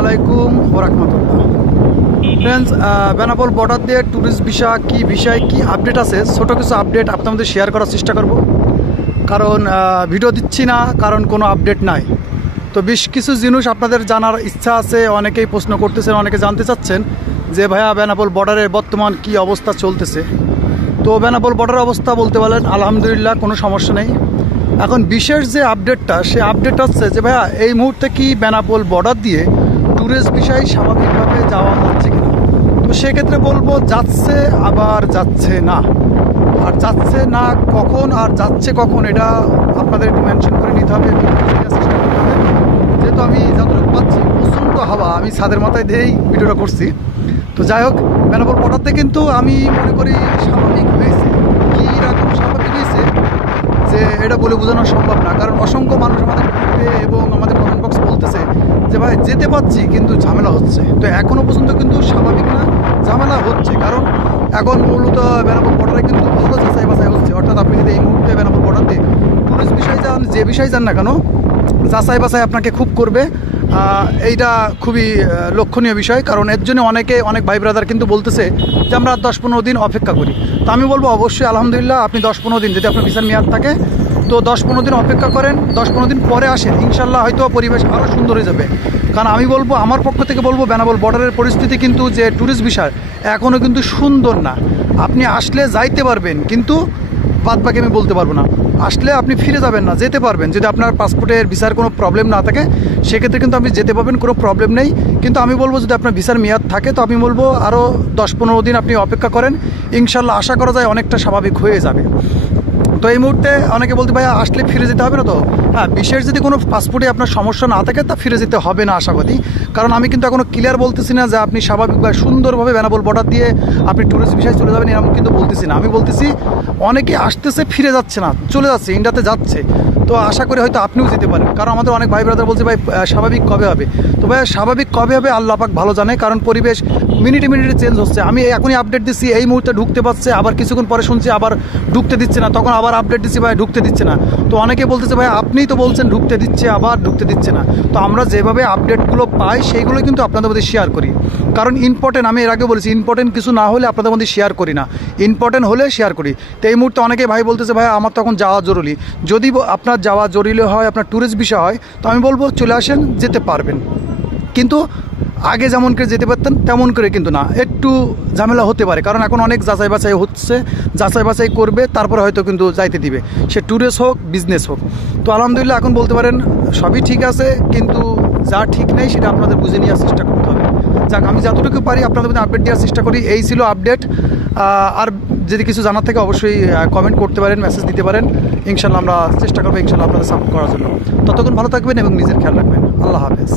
আলাইকুম ওয়া রাহমাতুল্লাহ। ফ্রেন্ডস, বেনাপোল বর্ডার দিয়ে ট্যুরিস্ট ভিসা কি বিষয় কি আপডেট আছে, ছোট কিছু আপডেট আপনাদের মধ্যে শেয়ার করার চেষ্টা করব। কারণ ভিডিও দিচ্ছি না, কারণ কোনো আপডেট নাই। তো বেশ কিছু জিনিস আপনাদের জানার ইচ্ছা আছে, অনেকেই প্রশ্ন করতেছেন, অনেকে জানতে চাচ্ছেন যে ভাইয়া বেনাপোল বর্ডারের বর্তমান কি অবস্থা চলতেছে। তো বেনাপোল বর্ডারের অবস্থা বলতে বলেন আলহামদুলিল্লাহ, কোনো সমস্যা নেই। এখন বিশেষ যে আপডেটটা, সে আপডেটটা হচ্ছে যে ভাইয়া এই মুহূর্তে কি বেনাপোল বর্ডার দিয়ে ট্যুরিস্ট বিষয় স্বাভাবিকভাবে যাওয়া যাচ্ছে কিনা। তো সেক্ষেত্রে বলবো যাচ্ছে আবার যাচ্ছে না। আর যাচ্ছে না কখন আর যাচ্ছে কখন, এটা আপনাদের একটু মেনশন করে নিতে হবে, চেষ্টা করতে হবে। যেহেতু আমি যতটুকু পাচ্ছি প্রচণ্ড হাওয়া, আমি ছাদের মাথায় দিয়েই ভিডিওটা করছি। তো যাই হোক, বেনাপোল বর্ডারতে কিন্তু আমি মনে করি স্বাভাবিক হয়েছে। কী রকম স্বাভাবিক হয়েছে যে এটা বলে বোঝানো সম্ভব না। কারণ অসংখ্য মানুষ আমাদের গ্রুপে এবং আমাদের কমেন্ট বক্স বলতেছে যে ভাই যেতে পারছি কিন্তু ঝামেলা হচ্ছে। তো এখনও পর্যন্ত কিন্তু স্বাভাবিক না, ঝামেলা হচ্ছে। কারণ এখন মূলত বেনাপোল বর্ডারে কিন্তু ভালো যাচাই বাছাই হচ্ছে। অর্থাৎ আপনি যদি এই মুহূর্তে বেনাপোল বর্ডারতে টুরিস্ট বিষয় যান, যে বিষয় যান না কেন, যাচাই বাছাই আপনাকে খুব করবে। এইটা খুবই লক্ষণীয় বিষয়। কারণ এর জন্য অনেক ভাই ব্রাদার কিন্তু বলতেছে যে আমরা 10-15 দিন অপেক্ষা করি। তো আমি বলবো অবশ্যই আলহামদুলিল্লাহ, আপনি 10-15 দিন যদি আপনার ভিসার মেয়াদ থাকে তো 10-15 দিন অপেক্ষা করেন, 10-15 দিন পরে আসেন, ইনশাল্লাহ হয়তো পরিবেশ আরও সুন্দর হয়ে যাবে। কারণ আমি বলবো, আমার পক্ষ থেকে বলবো, বেনাপোল বর্ডারের পরিস্থিতি কিন্তু যে ট্যুরিস্ট বিষয় এখনও কিন্তু সুন্দর না। আপনি আসলে যাইতে পারবেন, কিন্তু বাদবাকি আমি বলতে পারবো না। আসলে আপনি ফিরে যাবেন না, যেতে পারবেন যদি আপনার পাসপোর্টের ভিসার কোনো প্রবলেম না থাকে, সেক্ষেত্রে কিন্তু আপনি যেতে পারবেন, কোনো প্রবলেম নেই। কিন্তু আমি বলবো যদি আপনার ভিসার মেয়াদ থাকে তো আমি বলবো আরও 10-15 দিন আপনি অপেক্ষা করেন, ইনশাল্লাহ আশা করা যায় অনেকটা স্বাভাবিক হয়ে যাবে। তো এই মুহূর্তে অনেকে বলতে ভাই আসলে ফিরে যেতে হবে না। তো হ্যাঁ, বিশেষ যদি কোনো পাসপোর্টে আপনার সমস্যা না থাকে তা ফিরে যেতে হবে না আশাবাদী। কারণ আমি কিন্তু এখনও ক্লিয়ার বলতেছি না যে আপনি স্বাভাবিকভাবে সুন্দরভাবে বেনাপোল বর্ডার দিয়ে আপনি ট্যুরিস্ট বিষয়ে চলে যাবেন, এরকম কিন্তু বলতেছি না। আমি বলতেছি অনেকে আসতেছে, ফিরে যাচ্ছে না, চলে যাচ্ছে, ইন্ডিয়াতে যাচ্ছে। তো আশা করি হয়তো আপনিও যেতে পারেন। কারণ আমাদের অনেক ভাই ব্রাদার বলছে ভাই স্বাভাবিক কবে হবে। তো ভাই স্বাভাবিক কবে হবে আল্লাহ পাক ভালো জানে। কারণ পরিবেশ মিনিটে চেঞ্জ হচ্ছে। আমি এখনই আপডেট দিচ্ছি এই মুহূর্তে ঢুকতে পারছে, আবার কিছুক্ষণ পরে শুনছি আবার ঢুকতে দিচ্ছে না, তখন আবার আপডেট দিচ্ছি ভাই ঢুকতে দিচ্ছে না। তো অনেকে বলতেছে ভাই আপনিই তো বলছেন ঢুকতে দিচ্ছে, আবার ঢুকতে দিচ্ছে না। তো আমরা যেভাবে আপডেটগুলো পাই সেইগুলো কিন্তু আপনাদের মধ্যে শেয়ার করি। কারণ ইম্পর্টেন্ট, আমি এর আগে বলেছি, ইম্পর্টেন্ট কিছু না হলে আপনাদের মধ্যে শেয়ার করি না, ইম্পর্টেন্ট হলে শেয়ার করি। তো এই মুহূর্তে অনেকে ভাই বলতেছে ভাই আমার তখন যাওয়া জরুরি। যদি আপনার যাওয়া জরুরি হয়, আপনার ট্যুরিস্ট ভিসা হয়, তো আমি বলবো চলে আসেন, যেতে পারবেন। কিন্তু আগে যেমন করে যেতে পারতেন তেমন করে কিন্তু না, একটু ঝামেলা হতে পারে। কারণ এখন অনেক যাচাই বাছাই হচ্ছে, যাচাই বাছাই করবে, তারপরে হয়তো কিন্তু যাইতে দিবে, সে ট্যুরিস্ট হোক বিজনেস হোক। তো আলহামদুলিল্লাহ এখন বলতে পারেন সবই ঠিক আছে, কিন্তু যা ঠিক নেই সেটা আপনাদের বুঝে নেওয়ার চেষ্টা করতে হবে। যাক, আমি যতটুকু পারি আপনাদের মধ্যে আপডেট দেওয়ার চেষ্টা করি। এই ছিল আপডেট। আর যদি কিছু জানার থাকে অবশ্যই কমেন্ট করতে পারেন, মেসেজ দিতে পারেন। ইনশাল্লাহ আমরা চেষ্টা করবো ইনশাল্লাহ আপনাদের সাপোর্ট করার জন্য। ততক্ষণ ভালো থাকবেন এবং নিজের খেয়াল রাখবেন। আল্লাহ হাফেজ।